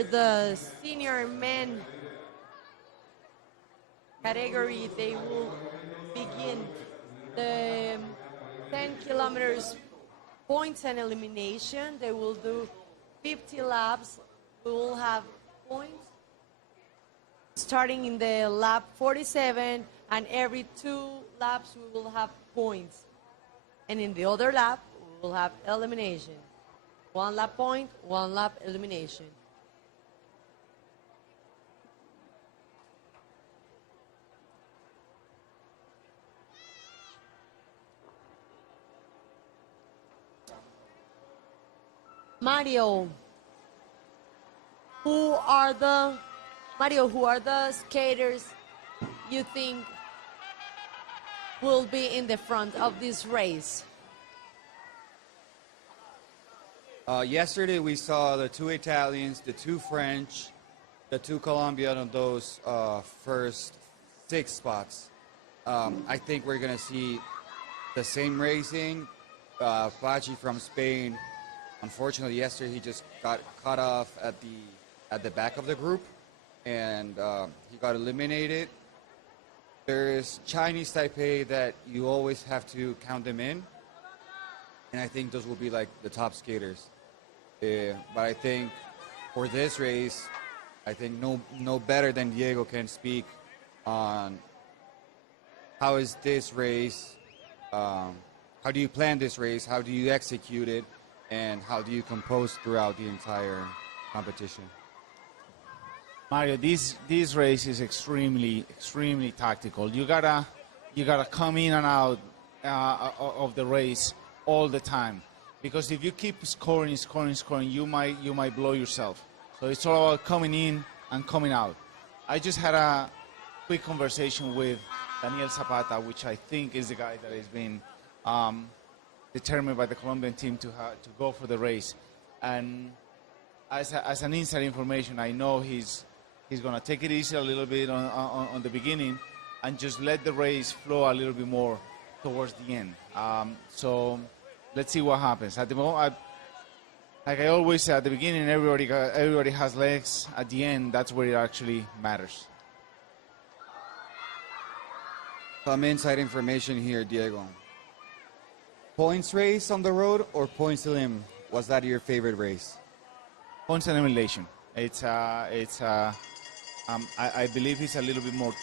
For the senior men category, they will begin the 10 kilometers points and elimination. They will do 50 laps. We will have points starting in the lap 47, and every 2 laps we will have points. And in the other lap, we will have elimination. 1 lap point, 1 lap elimination. Mario, who are the skaters you think will be in the front of this race? Yesterday we saw the 2 Italians, the 2 French, the 2 Colombian on those first 6 spots. I think we're gonna see the same racing. Pachi from Spain, unfortunately yesterday he just got cut off at the back of the group, and he got eliminated. There is Chinese Taipei that you always have to count them in, and I think those will be like the top skaters. But I think for this race, I think no better than Diego can speak on how is this race, how do you plan this race, how do you execute it, and how do you compose throughout the entire competition? Mario, this race is extremely tactical. You gotta come in and out of the race all the time, because if you keep scoring, you might blow yourself. So it's all about coming in and coming out. I just had a quick conversation with Daniele Zapata, which I think is the guy that has been determined by the Colombian team to go for the race. And as an inside information, I know he's going to take it easy a little bit on the beginning and just let the race flow a little bit more towards the end. So let's see what happens. At the moment, like I always say, at the beginning, everybody has legs. At the end, that's where it actually matters. Some inside information here, Diego. Points race on the road or points elim? Was that your favorite race? Points and elimination. I believe it's a little bit more.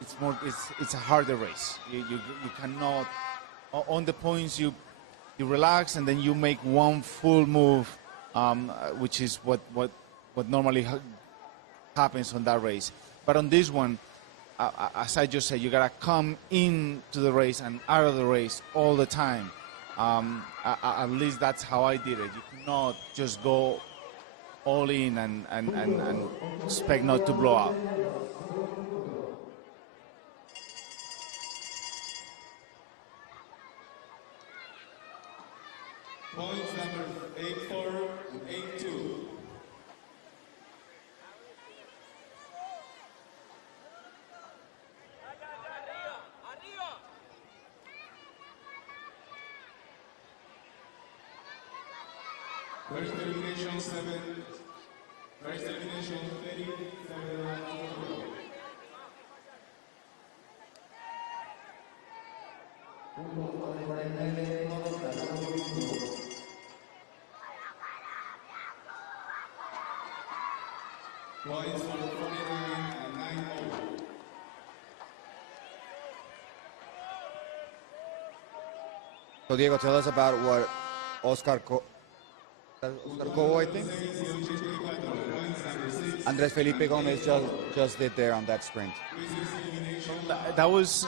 It's a harder race. You cannot on the points you relax and then you make one full move, which is what normally happens on that race. But on this one, as I just said, you gotta come into the race and out of the race all the time. At least that's how I did it. You cannot just go all in and expect not to blow out. Points number 8-4 and 8-2. First elimination 7. First elimination Ferrie 7-4. Points for 49 and 9-0. So Diego, tell us about what Oscar Cobo, I think? Andres Felipe Gomez just did there on that sprint. That was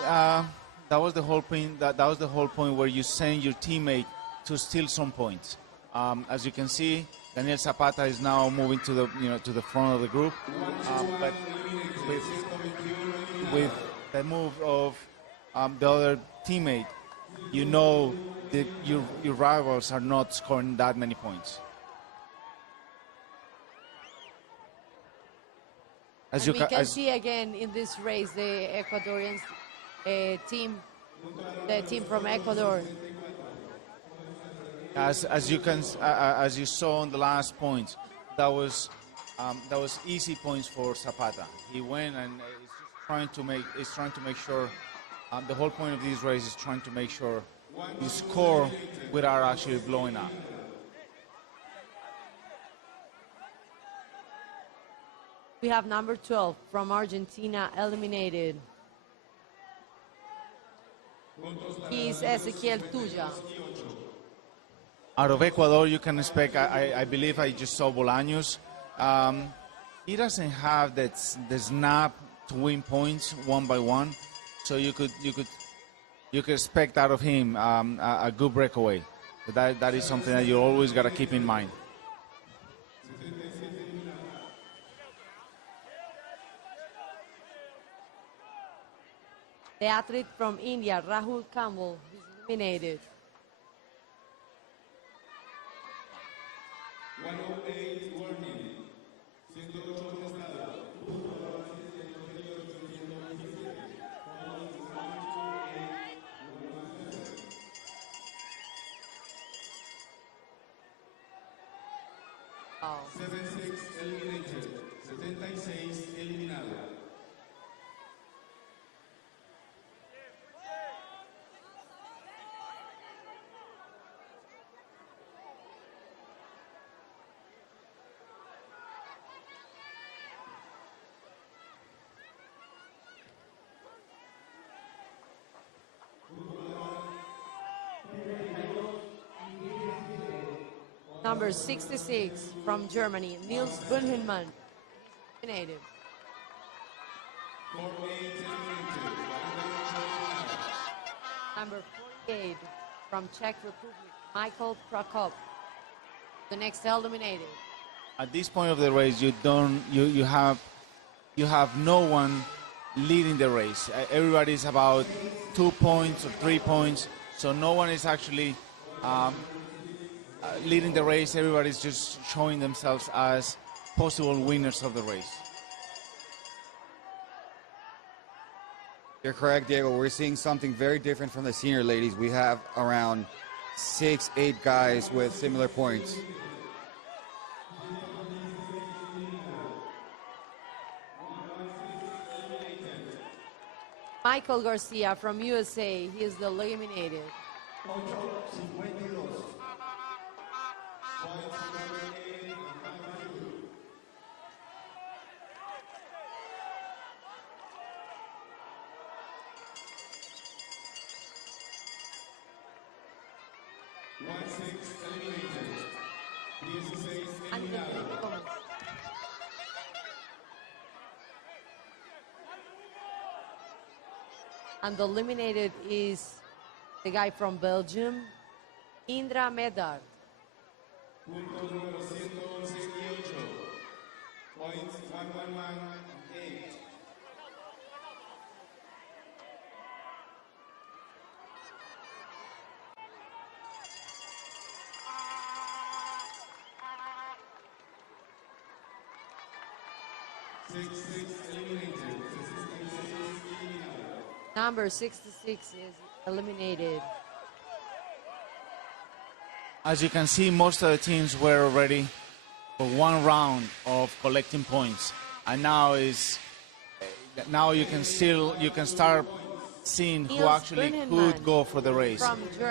the whole point. That was the whole point where you send your teammate to steal some points. As you can see, Daniele Zapata is now moving to the front of the group, but with the move of the other teammate, you know that your rivals are not scoring that many points. As we can see again in this race, the Ecuadorian team, the team from Ecuador, As you saw on the last point, that was easy points for Zapata. He went and is trying to make sure. The whole point of this race is trying to make sure you score without actually blowing up. We have number 12 from Argentina eliminated. He's Ezequiel Tuya. Out of Ecuador, you can expect. I believe I just saw Bolaños. He doesn't have the snap to win points one by one, so you could expect out of him a good breakaway. But that is something that you always got to keep in mind. The athlete from India, Rahul Campbell, is eliminated. 108 warning. 108 amonestado. Wow. 76 eliminated. 76 eliminado. Number 66 from Germany, Niels Bunhenmann, eliminated. 48 eliminated. Number 48 from Czech Republic, Michael Prokop, the next eliminated. At this point of the race, you have no one leading the race. Everybody is about 2 points or 3 points, so no one is actually leading the race. Everybody's just showing themselves as possible winners of the race. You're correct, Diego. We're seeing something very different from the senior ladies. We have around 6, 8 guys with similar points. Michael Garcia from USA, he is eliminated. And the eliminated is the guy from Belgium, Indra Medard. Puntos número 168. Points 111-8. Number 66 is eliminated. As you can see, most of the teams were ready for one round of collecting points, and now you can start seeing who actually could go for the race.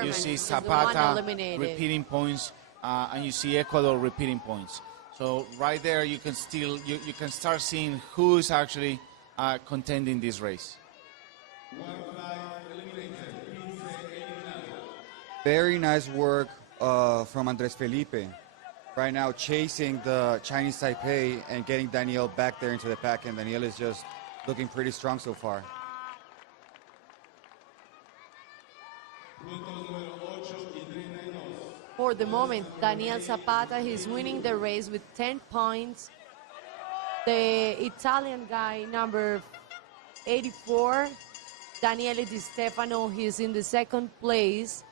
You see Zapata repeating points, and you see Ecuador repeating points. So right there, you can start seeing who is actually contending this race. Very nice work from Andres Felipe. Right now chasing the Chinese Taipei and getting Daniele back there into the pack, and Daniele is just looking pretty strong so far. For the moment, Daniel Zapata is winning the race with 10 points. The Italian guy, number 84, Daniele Di Stefano, he's in the second place.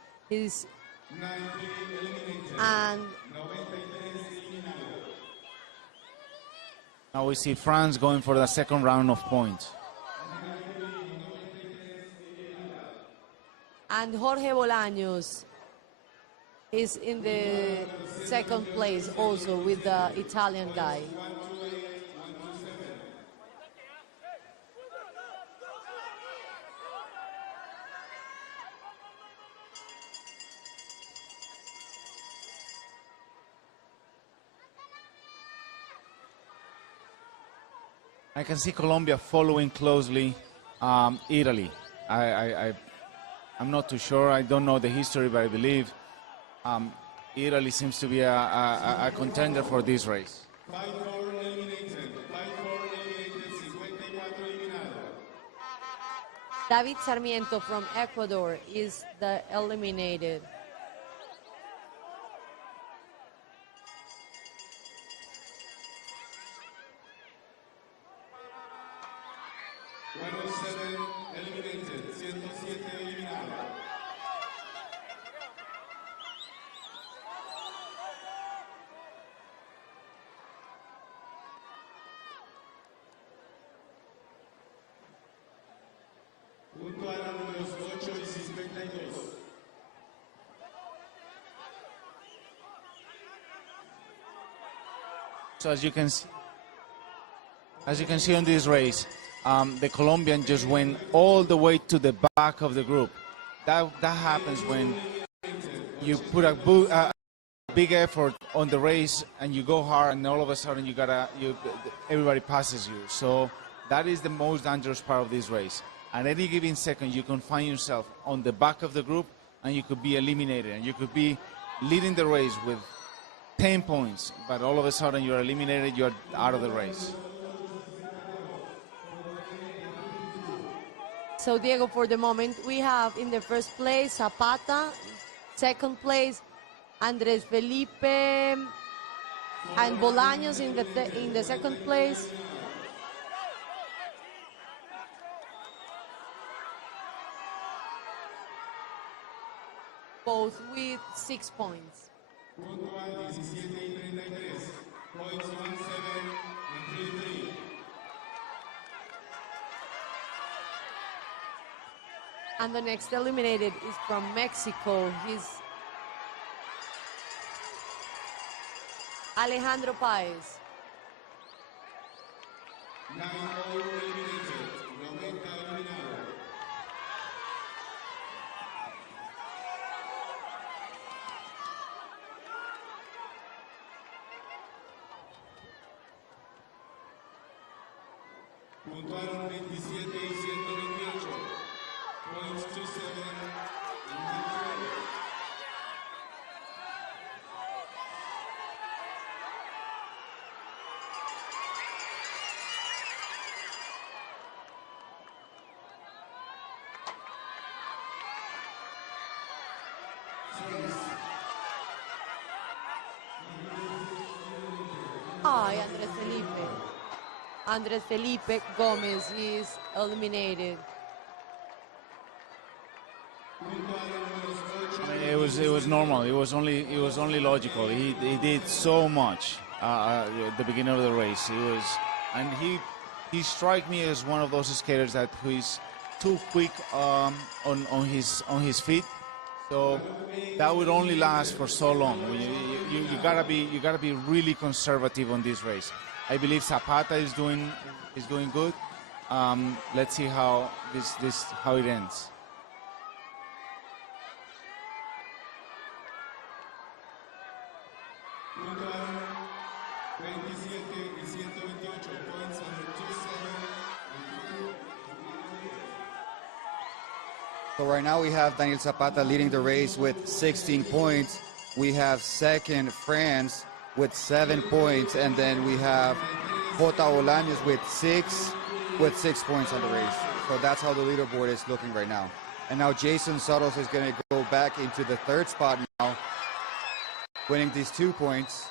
And now we see France going for the second round of points. And Jorge Bolaños, is in the second place also with the Italian guy. I can see Colombia following closely Italy. I'm not too sure. I don't know the history, but I believe Italy seems to be a contender for this race. 5-4 eliminated. 5-4 eliminated. 54 eliminado. David Sarmiento from Ecuador is the eliminated. So as you can see on this race, the Colombian just went all the way to the back of the group. That happens when you put a big effort on the race and you go hard, and all of a sudden everybody passes you. So that is the most dangerous part of this race. At any given second, you can find yourself on the back of the group, and you could be eliminated, and you could be leading the race with 10 points, but all of a sudden you're eliminated, you're out of the race. So Diego, for the moment, we have in the first place Zapata, second place Andres Felipe and Bolaños in the second place. Both with 6 points. And the next eliminated is from Mexico. He's Alejandro Paez. Puntuaron 27 y 128. Points to 7 and 112. Ay, Andres Felipe Gomez is eliminated. I mean, it was normal. It was only logical. He did so much at the beginning of the race. He struck me as one of those skaters who is too quick on his feet. So that would only last for so long. You gotta be really conservative on this race. I believe Zapata is doing good. Let's see how how it ends. So right now we have Daniel Zapata leading the race with 16 points. We have second France with 7 points, and then we have Bolaños with 6 points on the race. So that's how the leaderboard is looking right now. And now Jason Suttels is going to go back into the third spot now, winning these 2 points.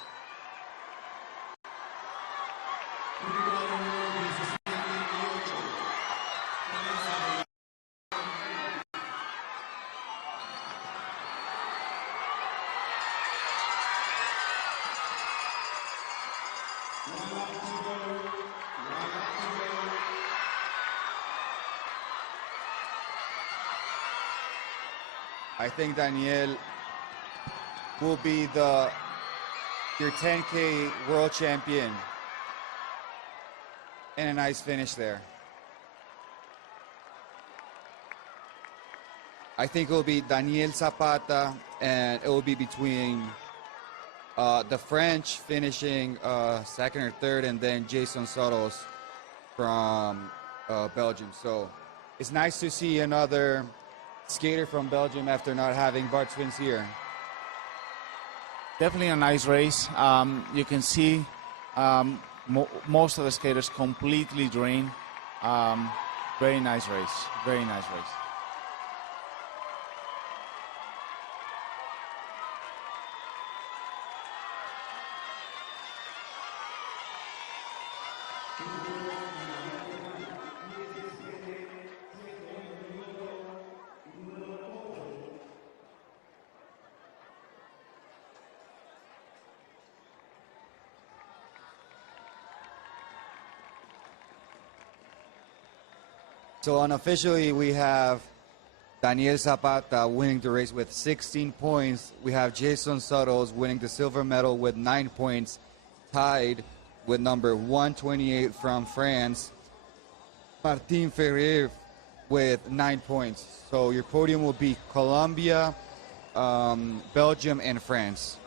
I think Daniele will be your 10K world champion. And a nice finish there. I think it will be Daniele Zapata, and it will be between the French finishing second or third, and then Jason Suttels from Belgium. So it's nice to see another skater from Belgium after not having Bart Twins here. Definitely a nice race. You can see most of the skaters completely drained. Very nice race. Very nice race. So unofficially, we have Daniele Zapata winning the race with 16 points. We have Jason Suttels winning the silver medal with 9 points, tied with number 128 from France, Martin Ferrie with 9 points. So your podium will be Colombia, Belgium, and France.